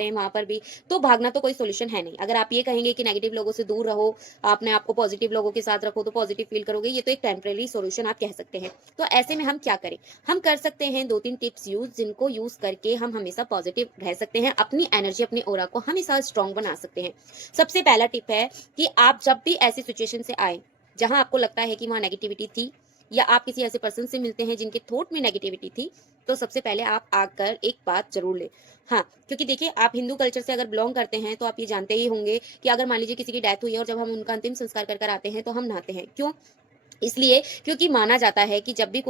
हैं वहाँ पर भी, तो भागना तो कोई सॉल्यूशन है नहीं। अगर आप ये कहेंगे कि नेगेटिव लोगों से दूर रहो, अपने आप को पॉजिटिव लोगों के साथ रखो तो पॉजिटिव फील करोगे, ये तो एक टेम्परेरी सॉल्यूशन आप कह सकते हैं। तो ऐसे में हम क्या करें? हम कर सकते हैं 2-3 टिप्स यूज़, जिनको यूज़ करके हम हमेशा पॉजिटिव रह सकते हैं, अपनी एनर्जी, अपनी ऑरा को हमेशा स्ट्रॉन्ग बना सकते हैं। सबसे पहला टिप है कि आप जब भी ऐसी सिचुएशन से आए, जहाँ आपको लगता है कि वहाँ नेगेटिविटी थी, या आप किसी ऐसे पर्सन से मिलते हैं जिनके थॉट में नेगेटिविटी थी, तो सबसे पहले आप आकर एक बात ज़रूर लें। हाँ, क्योंकि देखिए, आप हिंदू कल्चर से अगर बिलॉन्ग करते हैं तो आप ये जानते ही होंगे कि अगर मान लीजिए किसी की डेथ हुई है और जब हम उनका अंतिम संस्कार कर कर आते हैं तो हम नहाते हैं। क्यों? इसलिए क्योंकि माना जाता है कि जब भी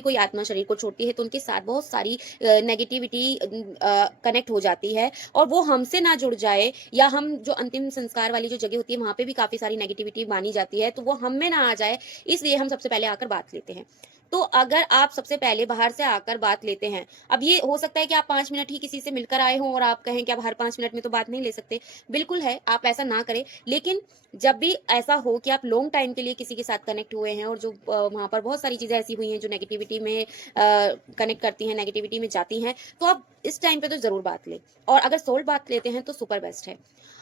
कोई आत्मा शरीर को छोड़ती है तो उनके साथ बहुत सारी नेगेटिविटी कनेक्ट हो जाती है, और वो हमसे ना जुड़ जाए, या हम जो अंतिम संस्कार वाली जो जगह होती है वहाँ पे भी काफ़ी सारी नेगेटिविटी मानी जाती है, तो वो हम में ना आ जाए, इसलिए हम सबसे पहले आकर बात लेते हैं। तो अगर आप सबसे पहले बाहर से आकर बात लेते हैं, अब ये हो सकता है कि आप 5 मिनट ही किसी से मिलकर आए हों और आप कहें कि आप हर 5 मिनट में तो बात नहीं ले सकते। बिल्कुल है, आप ऐसा ना करें, लेकिन जब भी ऐसा हो कि आप लॉन्ग टाइम के लिए किसी के साथ कनेक्ट हुए हैं, और जो वहाँ पर बहुत सारी चीज़ें ऐसी हुई हैं जो नेगेटिविटी में कनेक्ट करती हैं, नेगेटिविटी में जाती हैं, तो आप इस टाइम पे तो ज़रूर बात लें, और अगर सोल्ड बात लेते हैं तो सुपर बेस्ट है।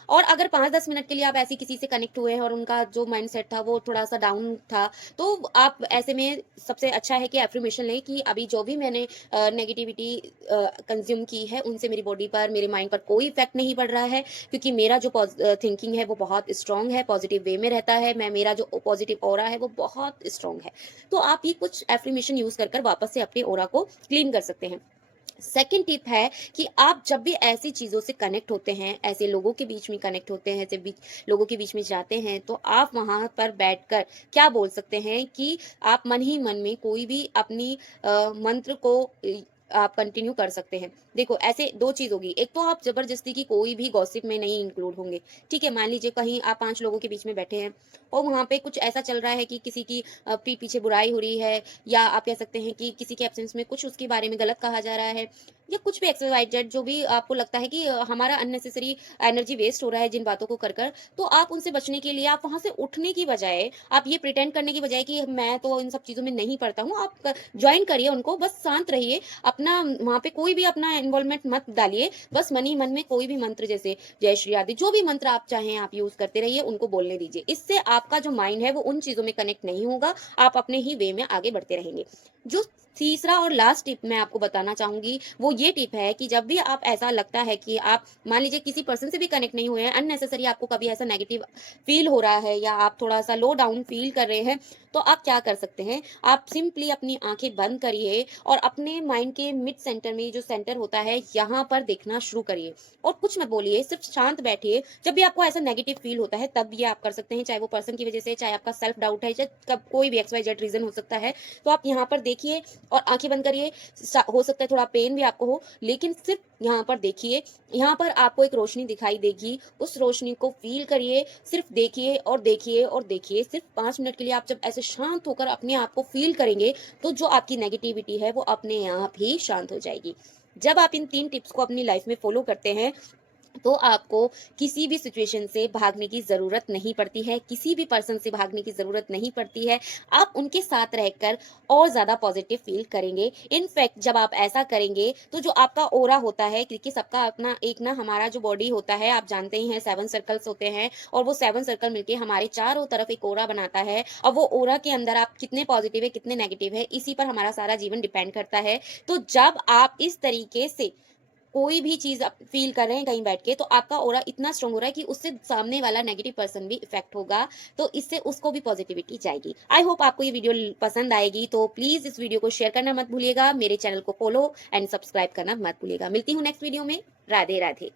और अगर 5-10 मिनट के लिए आप ऐसी किसी से कनेक्ट हुए हैं और उनका जो माइंडसेट था वो थोड़ा-सा डाउन था, तो आप ऐसे में सबसे अच्छा है कि एफ़र्मेशन लें कि अभी जो भी मैंने नेगेटिविटी कंज़्यूम की है, उनसे मेरी बॉडी पर, मेरे माइंड पर कोई इफ़ेक्ट नहीं पड़ रहा है, क्योंकि मेरा जो थिंकिंग है वो बहुत स्ट्रॉन्ग है, पॉजिटिव वे में रहता है, मेरा जो पॉजिटिव ऑरा है वो बहुत स्ट्रॉन्ग है। तो आप ये कुछ एफ़र्मेशन यूज़ कर वापस से अपने ऑरा को क्लीन कर सकते हैं। सेकंड टिप है कि आप जब भी ऐसी चीज़ों से कनेक्ट होते हैं, ऐसे लोगों के बीच में कनेक्ट होते हैं, ऐसे लोगों के बीच में जाते हैं, तो आप वहाँ पर बैठकर क्या बोल सकते हैं कि आप मन ही मन में कोई भी अपनी मंत्र को आप कंटिन्यू कर सकते हैं। देखो, ऐसे 2 चीज़ होगी, एक तो आप ज़बरदस्ती की कोई भी गॉसिप में नहीं इंक्लूड होंगे, ठीक है? मान लीजिए कहीं आप 5 लोगों के बीच में बैठे हैं और वहाँ पे कुछ ऐसा चल रहा है कि किसी की पीठ पीछे बुराई हो रही है, या आप कह सकते हैं कि किसी के एब्सेंस में कुछ उसके बारे में गलत कहा जा रहा है, या कुछ भी एक्स वाई जेड, जो भी आपको लगता है कि हमारा अननेसेसरी एनर्जी वेस्ट हो रहा है जिन बातों को कर कर, तो आप उनसे बचने के लिए आप वहाँ से उठने की बजाय, आप ये प्रिटेंड करने की बजाय कि मैं तो इन सब चीज़ों में नहीं पड़ता हूँ, आप जॉइन करिए उनको, बस शांत रहिए, अपना वहाँ पे कोई भी अपना इन्वॉल्वमेंट मत डालिए, बस मन ही मन में कोई भी मंत्र, जैसे जय श्री आदि, जो भी मंत्र आप चाहें आप यूज़ करते रहिए, उनको बोलने दीजिए। इससे आपका जो माइंड है वो उन चीज़ों में कनेक्ट नहीं होगा, आप अपने ही वे में आगे बढ़ते रहेंगे। जो तीसरा और लास्ट टिप मैं आपको बताना चाहूँगी, वो ये टिप है कि जब भी आप ऐसा लगता है कि आप मान लीजिए किसी पर्सन से भी कनेक्ट नहीं हुए हैं, अननेसेसरी आपको कभी ऐसा नेगेटिव फ़ील हो रहा है, या आप थोड़ा-सा लो डाउन फ़ील कर रहे हैं, तो आप क्या कर सकते हैं, आप सिंपली अपनी आँखें बंद करिए और अपने माइंड के मिड सेंटर में जो सेंटर होता है, यहाँ पर देखना शुरू करिए, और कुछ मत बोलिए, सिर्फ शांत बैठिए। जब भी आपको ऐसा नेगेटिव फ़ील होता है, तब ये आप कर सकते हैं, चाहे वो पर्सन की वज़ह से, चाहे आपका सेल्फ डाउट है, चाहे कब कोई भी एक्स वाई जेड रीज़न हो सकता है। तो आप यहाँ पर देखिए और आँखें बंद करिए। हो सकता है थोड़ा पेन भी आपको हो, लेकिन सिर्फ़ यहाँ पर देखिए, यहाँ पर आपको एक रोशनी दिखाई देगी, उस रोशनी को फ़ील करिए, सिर्फ़ देखिए और देखिए और देखिए। सिर्फ़ 5 मिनट के लिए आप जब ऐसे शांत होकर अपने आप को फ़ील करेंगे, तो जो आपकी नेगेटिविटी है, वो अपने आप ही शांत हो जाएगी। जब आप इन 3 टिप्स को अपनी लाइफ़ में फ़ॉलो करते हैं, तो आपको किसी भी सिचुएशन से भागने की ज़रूरत नहीं पड़ती है, किसी भी पर्सन से भागने की ज़रूरत नहीं पड़ती है। आप उनके साथ रहकर और ज़्यादा पॉज़िटिव फ़ील करेंगे। इनफैक्ट जब आप ऐसा करेंगे, तो जो आपका ऑरा होता है, क्योंकि सबका अपना एक ना, हमारा जो बॉडी होता है, आप जानते ही हैं 7 सर्कल्स होते हैं, और वो 7 सर्कल मिलके हमारे चारों तरफ एक ऑरा बनाता है, और वो ऑरा के अंदर आप कितने पॉज़िटिव है, कितने नेगेटिव है, इसी पर हमारा सारा जीवन डिपेंड करता है। तो जब आप इस तरीके से कोई भी चीज़ आप फ़ील कर रहे हैं कहीं बैठ के, तो आपका ऑरा इतना स्ट्रॉन्ग हो रहा है कि उससे सामने वाला नेगेटिव पर्सन भी इफ़ेक्ट होगा, तो इससे उसको भी पॉज़िटिविटी जाएगी। आई होप आपको ये वीडियो पसंद आएगी, तो प्लीज़ इस वीडियो को शेयर करना मत भूलिएगा, मेरे चैनल को फ़ॉलो एंड सब्सक्राइब करना मत भूलिएगा। मिलती हूँ नेक्स्ट वीडियो में। राधे राधे।